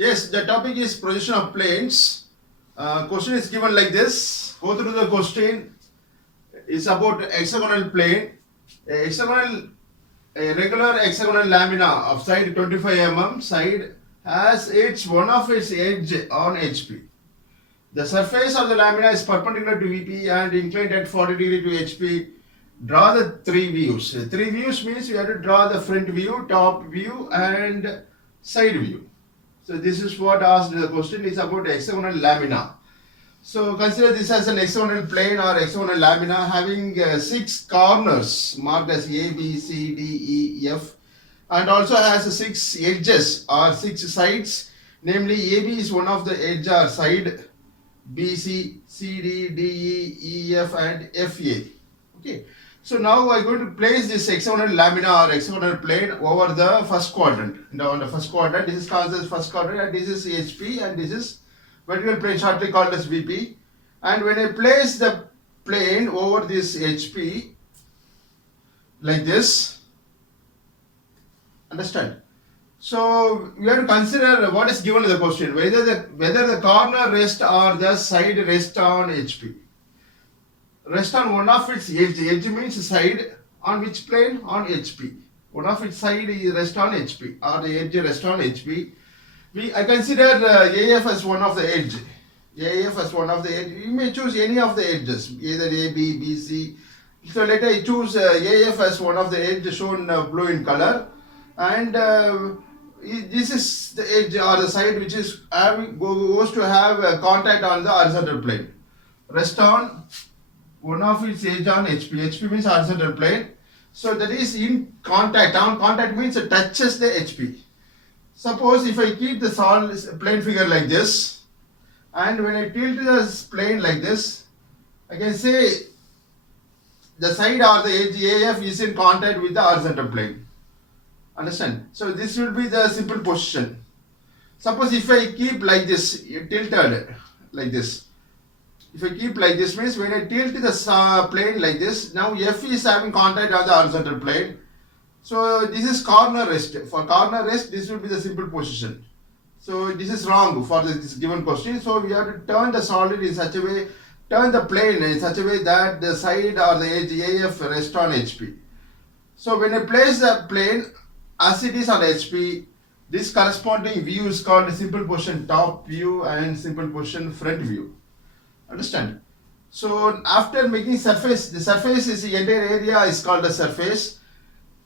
Yes, the topic is projection of planes. Question is given like this. Go through the question. It's about hexagonal plane. A regular hexagonal lamina of side 25 mm side has one of its edge on HP. The surface of the lamina is perpendicular to VP and inclined at 40 degree to HP. Draw the three views. Three views means you have to draw the front view, top view, and side view. So this is what asked the question is about hexagonal lamina. So consider this as an hexagonal plane or hexagonal lamina having 6 corners marked as A, B, C, D, E, F, and also has 6 edges or 6 sides. Namely, AB is one of the edge or side, B, C, C, D, D, E, E, F, and FA. Okay. So now I'm going to place this hexagonal lamina or hexagonal plane over the first quadrant. On the first quadrant, this is called as first quadrant, and this is HP, and this is vertical plane, shortly called as VP. And when I place the plane over this HP, like this, understand? So we have to consider what is given in the question, whether the corner rest or the side rest on HP. Rest on one of its edge. Edge means side. On which plane? On HP. One of its side is rest on HP, or the edge rest on HP. I consider AF as one of the edge. AF as one of the edge. You may choose any of the edges, either A, B, B, C. So let I choose AF as one of the edge shown blue in color, and this is the edge or the side which is goes to have contact on the horizontal plane. Rest on one of its edge on HP. HP means horizontal plane. So that is in contact. On contact means it touches the HP. Suppose if I keep the solid plane figure like this, and when I tilt this plane like this, I can say the side or the edge AF is in contact with the horizontal plane. Understand? So this will be the simple position. Suppose if I keep like this, tilted like this. If I keep like this means when I tilt the plane like this, now F is having contact on the horizontal plane. So this is corner rest. For corner rest, this will be the simple position. So this is wrong for this given question. So we have to turn the solid in such a way, turn the plane in such a way that the side or the edge AF rest on HP. So when I place the plane as it is on HP, this corresponding view is called simple position top view and simple position front view. Understand? So after making surface, the surface is the entire area is called the surface.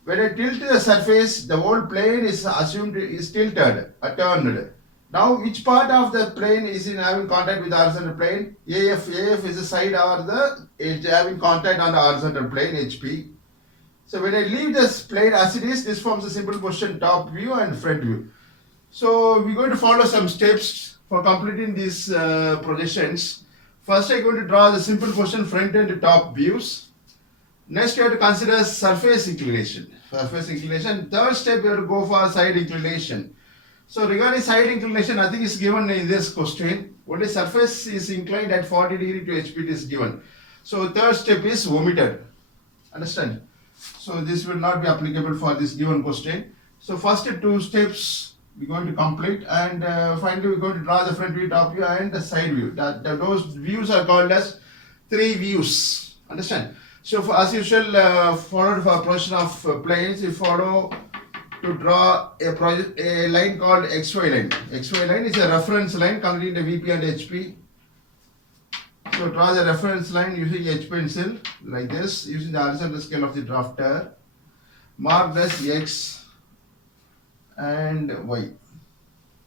When I tilt the surface, the whole plane is assumed is tilted, turned. Now which part of the plane is in having contact with the horizontal plane? AF is the side or the edge having contact on the horizontal plane HP. So when I leave this plane as it is, this forms a simple position top view and front view. So we're going to follow some steps for completing these projections. First, I'm going to draw the simple position front and top views. Next, you have to consider surface inclination. Surface inclination. Third step, you have to go for side inclination. So regarding side inclination, nothing is given in this question. Only surface is inclined at 40 degree to HP is given. So third step is omitted. Understand? So this will not be applicable for this given question. So first 2 steps we're going to complete, and finally we're going to draw the front view, top view, and the side view. Those views are called as 3 views. Understand? So for, as usual, followed for projection of planes, we follow to draw a line called XY line. XY line is a reference line connecting the VP and HP. So draw the reference line using H pencil like this, using the horizontal scale of the drafter, marked as X and Y.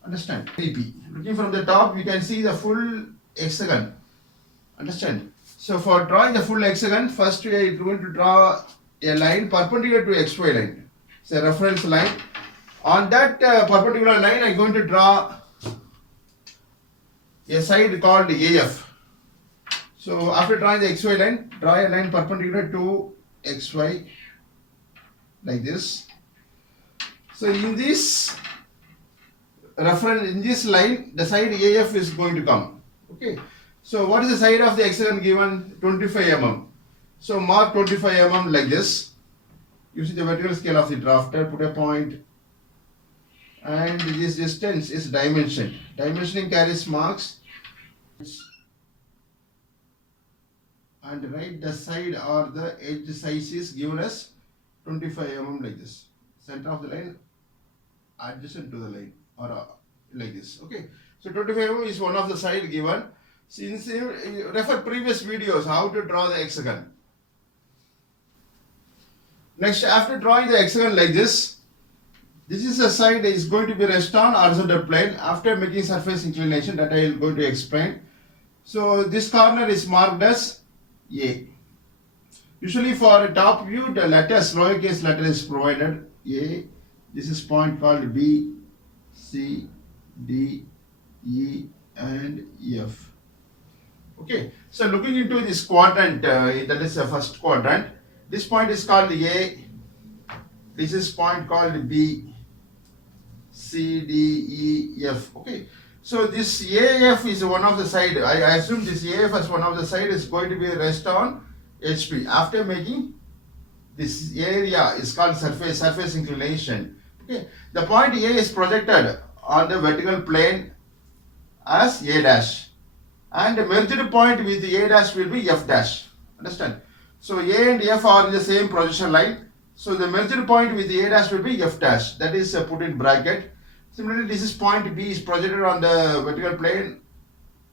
Understand? VP. Looking from the top, we can see the full hexagon. Understand? So for drawing the full hexagon, first we are going to draw a line perpendicular to XY line. It's a reference line. On that perpendicular line, I am going to draw a side called AF. So after drawing the XY line, draw a line perpendicular to XY like this. So in this reference, in this line, the side AF is going to come. Okay. So what is the side of the hexagon given? 25 mm. So mark 25 mm like this. Using the vertical scale of the drafter, put a point and this distance is dimension. Dimensioning carries marks, and right the side or the edge size is given as 25 mm like this. Center of the line adjacent to the line or like this. Okay, so 25 mm is one of the side given. Since you refer previous videos how to draw the hexagon. Next, after drawing the hexagon like this is a side is going to be rest on horizontal plane after making surface inclination that I am going to explain. So this corner is marked as A. Usually for a top view, the letters, lowercase letter is provided. A. This is point called B, C, D, E, and F. Okay. So looking into this quadrant, that is the first quadrant. This point is called A. This is point called B, C, D, E, F. Okay. So this AF is one of the side. I assume this AF as one of the side is going to be rest on HP. After making this area is called surface inclination. Okay. The point A is projected on the vertical plane as A dash, and the merged point with A dash will be F dash. Understand? So A and F are in the same projection line. So the merged point with A dash will be F dash. That is put in bracket. Similarly, this is point B is projected on the vertical plane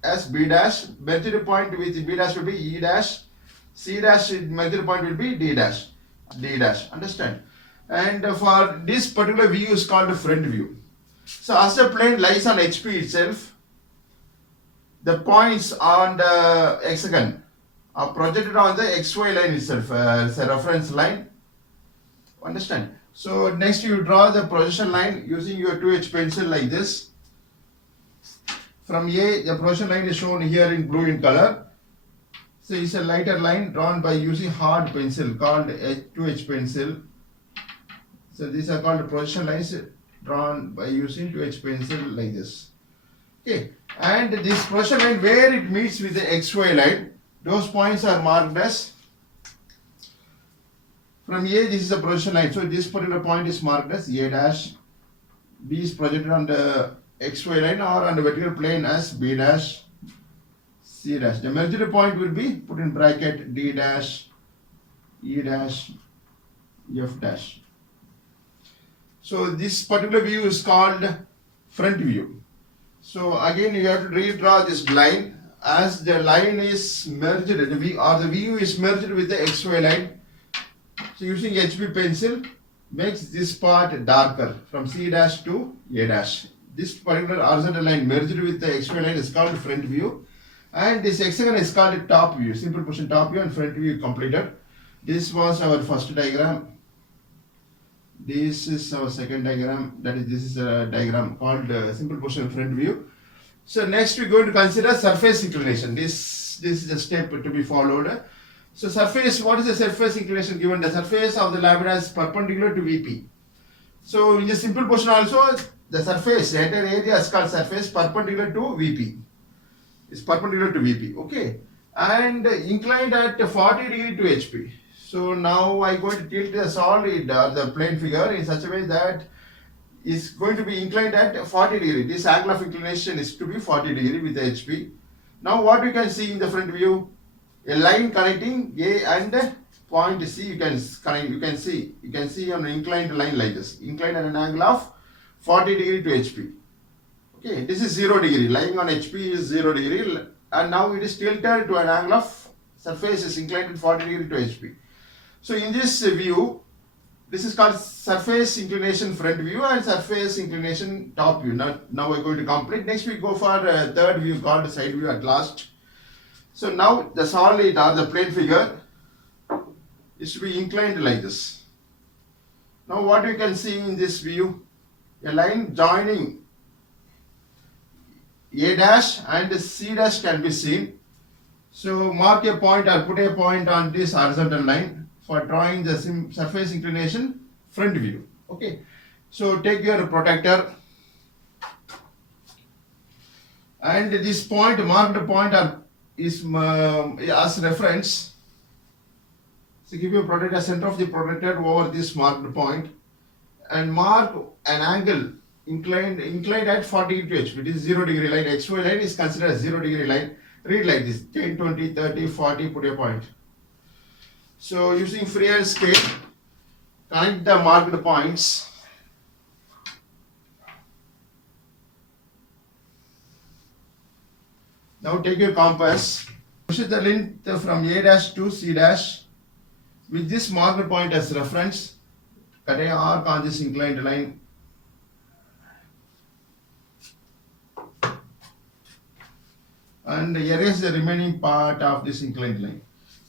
as B dash. Merged point with B dash will be E dash. C dash merged point will be D dash. D dash. Understand? And for this particular view is called front view. So as the plane lies on HP itself, the points on the hexagon are projected on the XY line itself as a reference line. Understand? So next you draw the projection line using your 2H pencil like this. From A, the projection line is shown here in blue in color. So it's a lighter line drawn by using hard pencil called a 2H pencil. So these are called projection lines drawn by using 2H pencil like this. Okay, and this projection line where it meets with the XY line, those points are marked as. From A, this is a projection line. So this particular point is marked as A dash. B is projected on the XY line or on the vertical plane as B dash, C dash. The merged point will be put in bracket D dash, E dash, F dash. So this particular view is called front view. So again you have to redraw this line as the line is merged, the view is merged with the XY line. So using HB pencil makes this part darker from C dash to A dash. This particular horizontal line merged with the XY line is called front view, and this hexagon is called top view. Simple portion top view and front view completed. This was our first diagram. This is our second diagram. That is, this is a diagram called simple portion front view. So next we're going to consider surface inclination. This is a step to be followed. So surface, what is the surface inclination given? The surface of the lamina is perpendicular to VP. So in the simple portion also, the surface, the entire area is called surface perpendicular to VP. It's perpendicular to VP, okay? And inclined at 40 degree to HP. So now I'm going to tilt the solid or the plane figure in such a way that is going to be inclined at 40 degree. This angle of inclination is to be 40 degree with the HP. Now what you can see in the front view? A line connecting A and point C. You can see on an inclined line like this, inclined at an angle of 40 degree to HP. Okay, this is 0 degree. Lying on HP is 0 degree, and now it is tilted to an angle of surface is inclined at 40 degree to HP. So in this view, this is called surface inclination front view and surface inclination top view. Now we're going to complete. Next we go for a third view called side view at last. So now the solid or the plane figure is to be inclined like this. Now what you can see in this view, a line joining A dash and C dash can be seen. So mark a point or put a point on this horizontal line for drawing the surface inclination front view. Okay. So take your protractor and this point, marked point is as reference. So give your protractor, center of the protractor over this marked point and mark an angle inclined at 40 to HP. It is 0 degree line. XY line is considered as 0 degree line. Read like this: 10, 20, 30, 40. Put a point. So using freehand scale, connect the marked points. Now take your compass. Measure the length from A dash to C dash. With this marked point as reference, cut an arc on this inclined line. And erase the remaining part of this inclined line.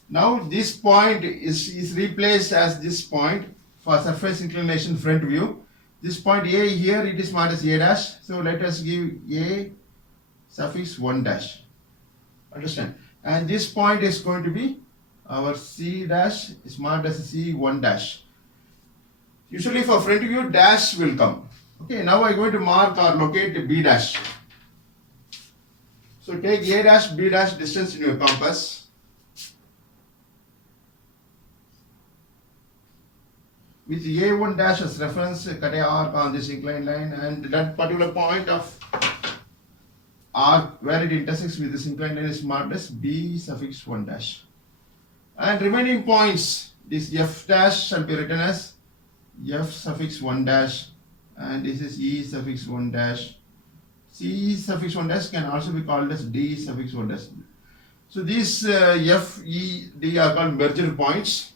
Now this point is replaced as this point for surface inclination front view. This point A here, it is marked as A dash. So let us give A suffix 1 dash. Understand? And this point is going to be our C dash, is marked as C1 dash. Usually for front view, dash will come. Okay, now I'm going to mark or locate B dash. So take A dash, B dash distance in your compass. With A1 dash as reference, cut a arc on this inclined line, and that particular point of arc where it intersects with this inclined line is marked as B suffix 1 dash. And remaining points, this F dash shall be written as F suffix 1 dash, and this is E suffix 1 dash. C suffix 1 dash can also be called as D suffix 1 dash. So these F, E, D are called merger points.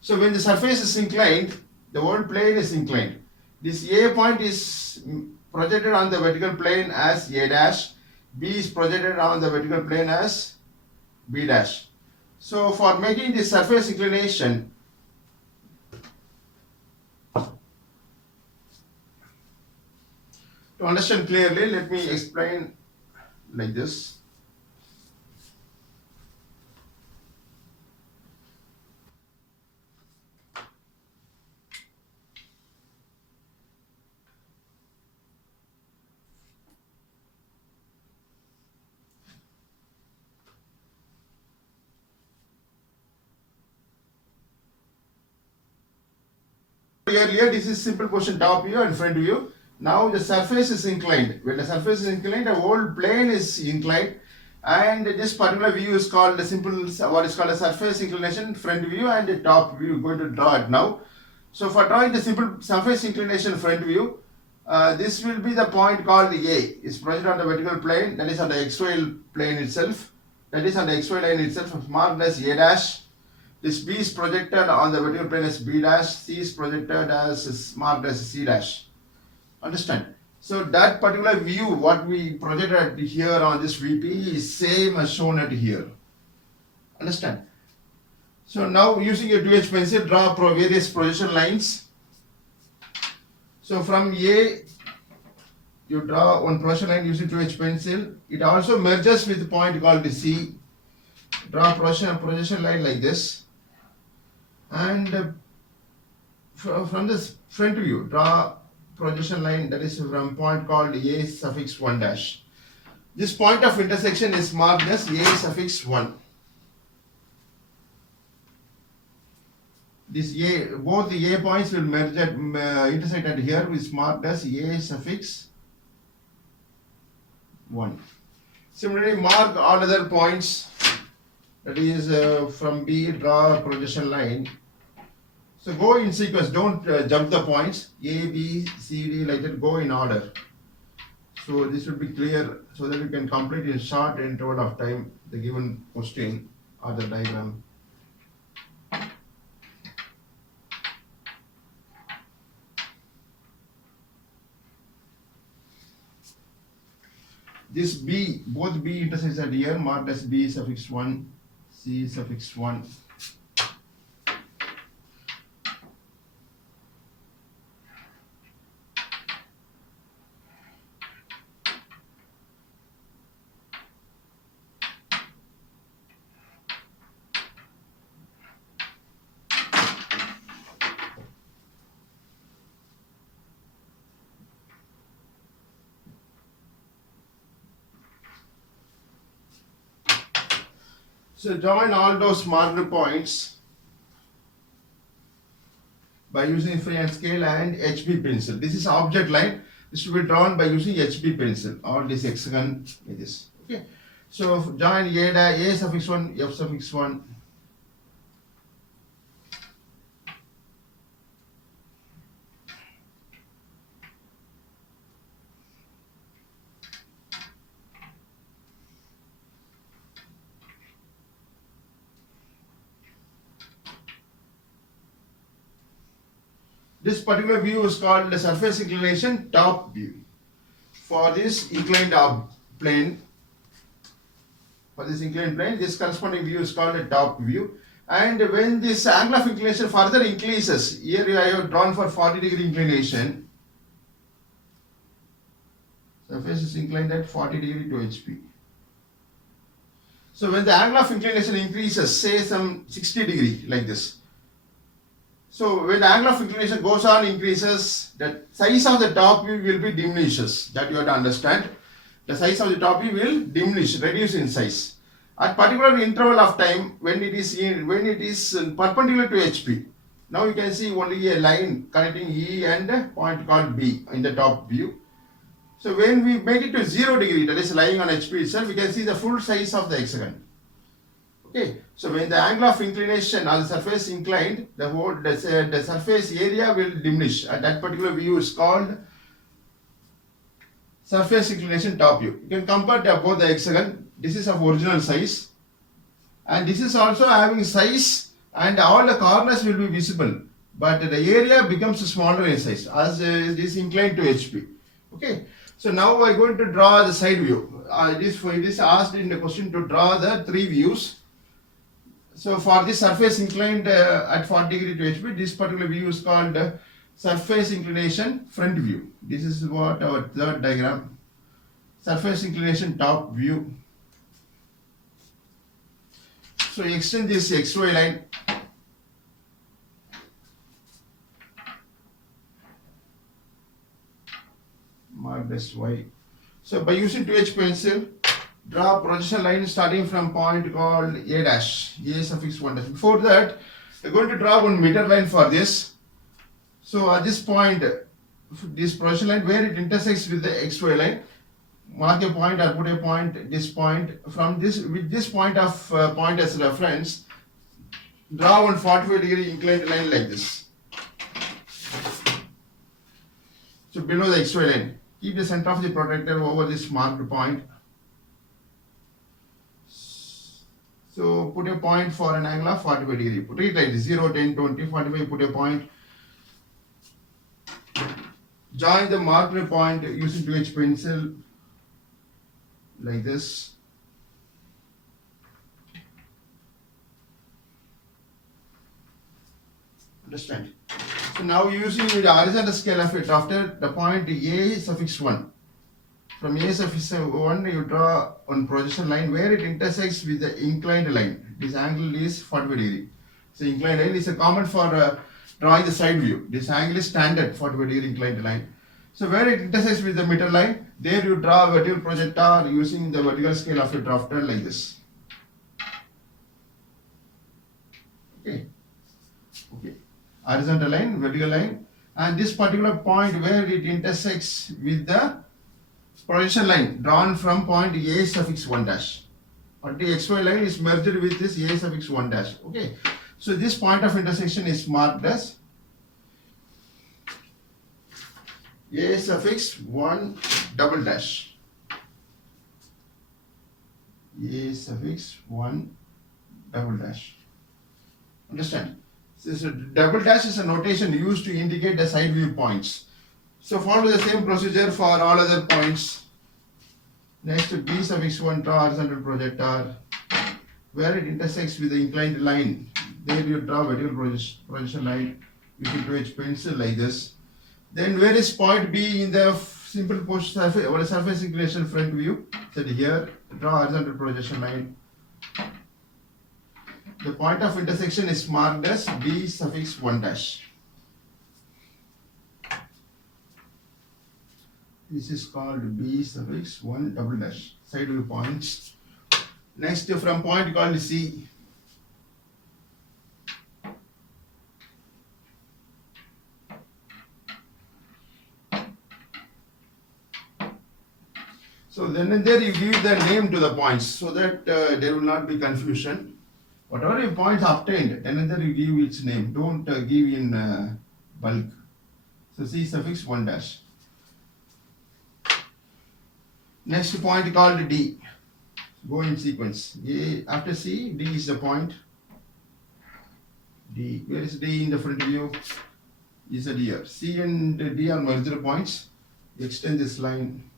So when the surface is inclined, the whole plane is inclined. This A point is projected on the vertical plane as A dash. B is projected on the vertical plane as B dash. So for making the surface inclination, to understand clearly, let me explain like this. Earlier, this is simple question, top view and front view. Now the surface is inclined. When the surface is inclined, the whole plane is inclined, and this particular view is called the simple, what is called a surface inclination front view and the top view. We're going to draw it now. So for drawing the simple surface inclination front view, this will be the point called A. It's projected on the vertical plane, that is on the XY plane itself. That is on the XY line itself, marked as A dash. This B is projected on the vertical plane as B dash. C is projected as marked as C dash. Understand? So that particular view, what we projected here on this VP is same as shown at here. Understand? So now using your 2H pencil, draw various projection lines. So from A, you draw one projection line using 2H pencil. It also merges with a point called C. Draw projection line like this. And from this front view, draw projection line that is from point called A suffix 1 dash. This point of intersection is marked as A suffix 1. This A, both the A points will merge at, intersect at here, which is marked as A suffix 1. Similarly, mark all other points, that is from B, draw projection line. So go in sequence, don't jump the points, A, B, C, D, like that, go in order. So this will be clear so that you can complete in short interval of time the given question or the diagram. This B, both B intersects at here, marked as B suffix 1, C suffix 1. So join all those marked points by using freehand scale and HB pencil. This is object line. This will be drawn by using HB pencil or this hexagon like this. Okay. So join A suffix 1, F suffix 1. This particular view is called the surface inclination top view. For this inclined plane, this corresponding view is called a top view. And when this angle of inclination further increases, here I have drawn for 40-degree inclination. Surface is inclined at 40 degree to HP. So when the angle of inclination increases, say some 60 degree like this. So when the angle of inclination goes on increases, the size of the top view will be diminishes. That you have to understand. The size of the top view will reduce in size. At particular interval of time when it is perpendicular to HP. Now you can see only a line connecting E and a point called B in the top view. So when we make it to 0 degree, that is lying on HP itself, we can see the full size of the hexagon. Okay, so when the angle of inclination on the surface inclined, the surface area will diminish. And that particular view is called surface inclination top view. You can compare both the hexagon. This is of original size, and this is also having size, and all the corners will be visible, but the area becomes smaller in size as it is inclined to HP. Okay, so now we are going to draw the side view. It is asked in the question to draw the 3 views. So for this surface inclined at 40 degree to HP, this particular view is called surface inclination front view. This is what our third diagram. Surface inclination top view. So extend this XY line. Mark this Y. So by using 2H pencil, draw projection line starting from point called A dash, A suffix 1 dash. Before that, we are going to draw one meter line for this. So at this point, this projection line where it intersects with the XY line, mark a point or put a point, this point, from this, with this point as reference, draw one 45 degree inclined line like this. So below the XY line, keep the center of the protractor over this marked point. So put a point for an angle of 45 degree. Put it like this, 0, 10, 20, 45, put a point. Join the marked point using 2H pencil like this. Understand? So now using the horizontal scale of a drafter, the point A suffix 1. From A suffix 1, you draw one projection line where it intersects with the inclined line. This angle is 45 degree. So inclined line is a common for drawing the side view. This angle is standard 45 degree inclined line. So where it intersects with the middle line, there you draw a vertical projector using the vertical scale of a drafter like this. Okay. Okay. Horizontal line, vertical line, and this particular point where it intersects with the projection line drawn from point A suffix 1 dash. But the XY line is merged with this A suffix 1 dash. Okay. So this point of intersection is marked as A suffix 1 double dash. A suffix 1 double dash. Understand? So double dash is a notation used to indicate the side view points. So follow the same procedure for all other points. Next, B suffix 1 draw horizontal projector where it intersects with the inclined line. There you draw vertical projection line using 2H pencil like this. Then where is point B in the simple post surface or surface inclination front view? Set here, draw horizontal projection line. The point of intersection is marked as B suffix 1 dash. This is called B suffix 1 double dash. Side view points. Next, from point called C. So then and there you give the name to the points so that there will not be confusion. Whatever your points obtained, then and there you give its name. Don't give in bulk. So C suffix 1 dash. Next point called D. Go in sequence. A after C, D is the point. D. Where is D in the front view? Is it here? C and D are merged points. Extend this line.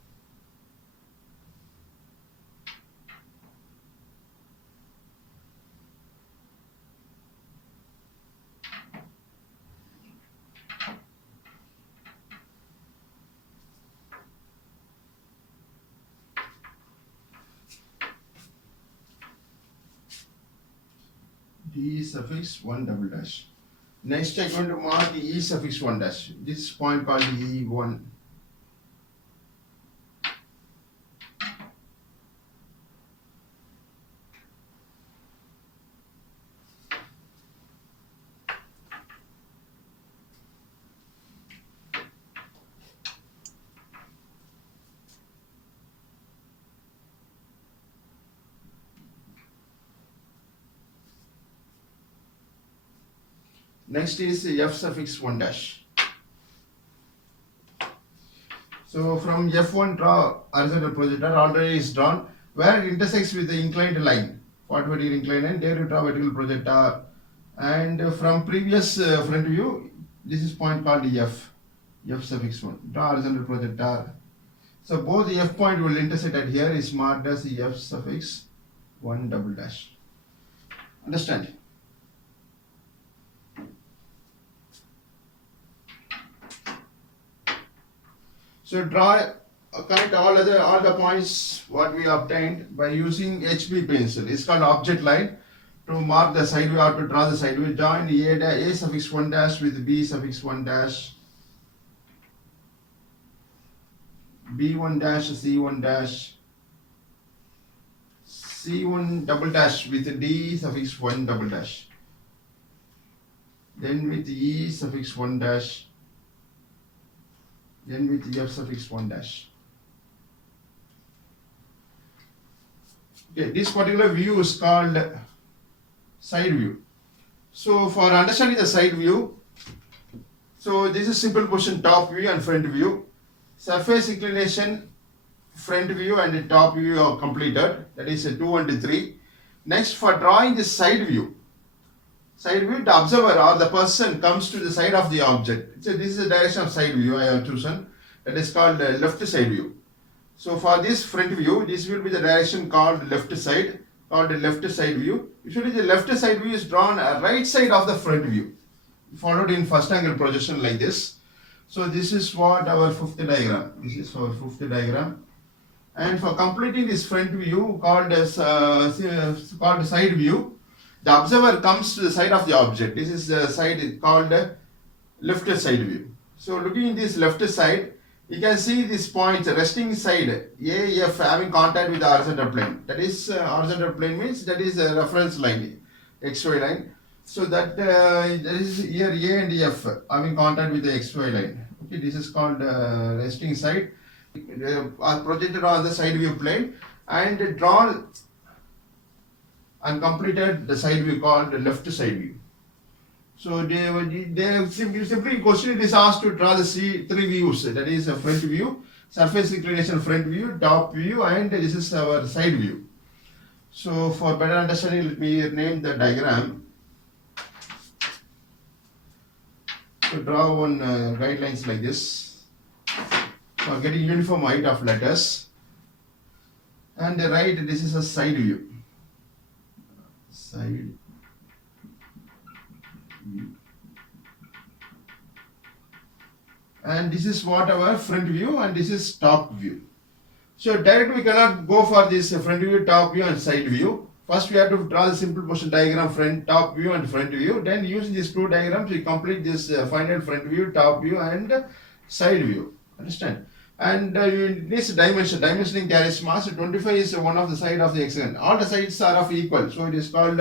D suffix 1 double dash. Next I'm going to mark the E suffix 1 dash. This point called E1. Next is F suffix 1 dash. So from F1 draw horizontal projector already is drawn where it intersects with the inclined line. 45 degree inclined line, there you draw vertical projector. And from previous front view, this is point called F. F suffix 1. Draw horizontal projector. So both the F point will intersect at here is marked as F suffix 1 double dash. Understand? So connect all the points what we obtained by using HB pencil. It's called object line. To mark the side view or to draw the side view, join A suffix 1 dash with B suffix 1 dash, B1 dash, C1 dash, C1 double dash with D suffix 1 double dash. Then with E suffix 1 dash. Then with F suffix 1 dash. Okay, this particular view is called side view. So for understanding the side view, so this is simple position top view and front view. Surface inclination, front view and top view are completed. That is 2 and 3. Next for drawing the side view. Side view, the observer or the person comes to the side of the object. So this is the direction of side view I have chosen. That is called left side view. So for this front view, this will be the direction called left side, called the left side view. Usually the left side view is drawn right side of the front view, followed in first angle projection like this. So this is what our fifth diagram. This is our fifth diagram. And for completing this front view called as called side view, the observer comes to the side of the object. This is the side called left side view. So looking in this left side, you can see this point resting side AF having contact with the horizontal plane. That is horizontal plane means that is a reference line, XY line. So that is here A and F having contact with the XY line. Okay, this is called resting side. Are projected on the side view plane and drawn and completed the side view called the left side view. So they simply question is asked to draw the three views. That is a front view, surface inclination front view, top view, and this is our side view. So for better understanding, let me name the diagram. So draw one guidelines like this for getting uniform height of letters. And right, this is a side view. Side view. And this is what our front view and this is top view. So directly we cannot go for this front view, top view and side view. First we have to draw the simple position diagram, front, top view and front view. Then using these two diagrams we complete this final front view, top view and side view. Understand? And this dimension, dimensioning carries mass. 25 is one of the side of the hexagon. All the sides are of equal. So it is called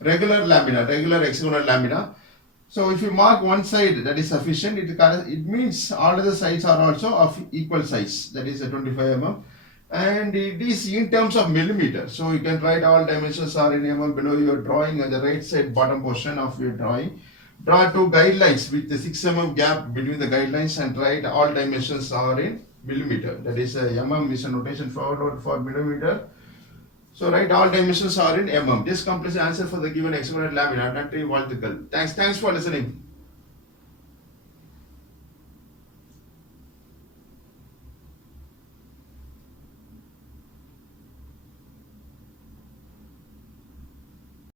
regular lamina, regular hexagonal lamina. So if you mark one side, that is sufficient. It means all other sides are also of equal size. That is 25 mm. and it is in terms of millimeter. So you can write all dimensions are in mm below your drawing on the right side bottom portion of your drawing. Draw two guidelines with the 6 mm gap between the guidelines and write all dimensions are in millimeter. That is mm is a notation for millimeter. So write all dimensions are in mm. This completes the answer for the given hexagonal laminate, not vertical. Thanks for listening.